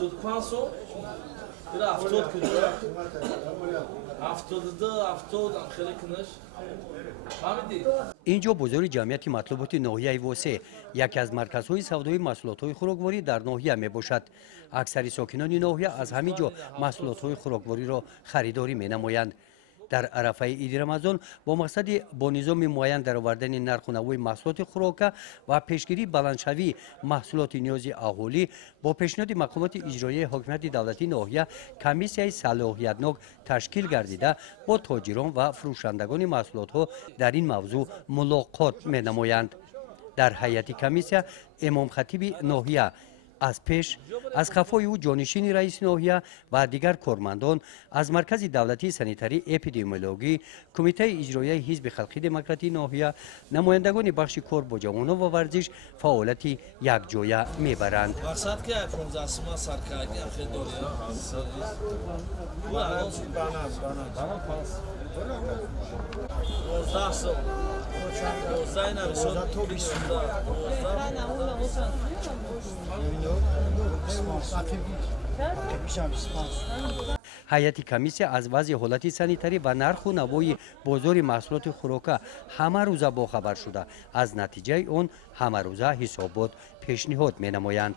75 сом. Ира 70 кунӣ. 72, 70 хеле кунаш. Фаҳмидӣ? اینجا بازار جمعیت مطلوبات ناحیه واسع یکی از مرکزهای سودای محصولات خوراکواری در ناحیه می باشد. اکثر ساکنان ناحیه از همین جا محصولات خوراکواری را خریداری می نمایند. در عرفه عید رمضان با مقصد با نظام معین درآوردن نرخ و نوع محصولات خوراک و پیشگیری بلندشوی محصولات نیاز اهالی با پیشنهاد مقامات اجرایی حاکمیت دولتی ناحیه کمیسیای صلاحیتناک تشکیل گردیده با تاجران و فروشندگان محصولات ها در این موضوع ملاقات می نمایند. در هیئت کمیسیه امام خطیب ناحیه از پیش از خفای او جانشین رئیس ناحیه و دیگر کارمندان از مرکز دولتی سانیتری اپیدمیولوژی، کمیته اجرایی حزب خلقی دموکراتی ناحیه، نمایندگان بخش کار با جوانان و ورزش فعالیت یکجایی میبرند. مقصد که 15 سوم سرکردی خیلی داری. هیئت کمیسیه از وضع حالت سانیتری و نرخ و نوای بازار محصولات خوراک همه روزه باخبر شده. از نتیجه آن همه روزه حسابات پیشنهاد می نمایند.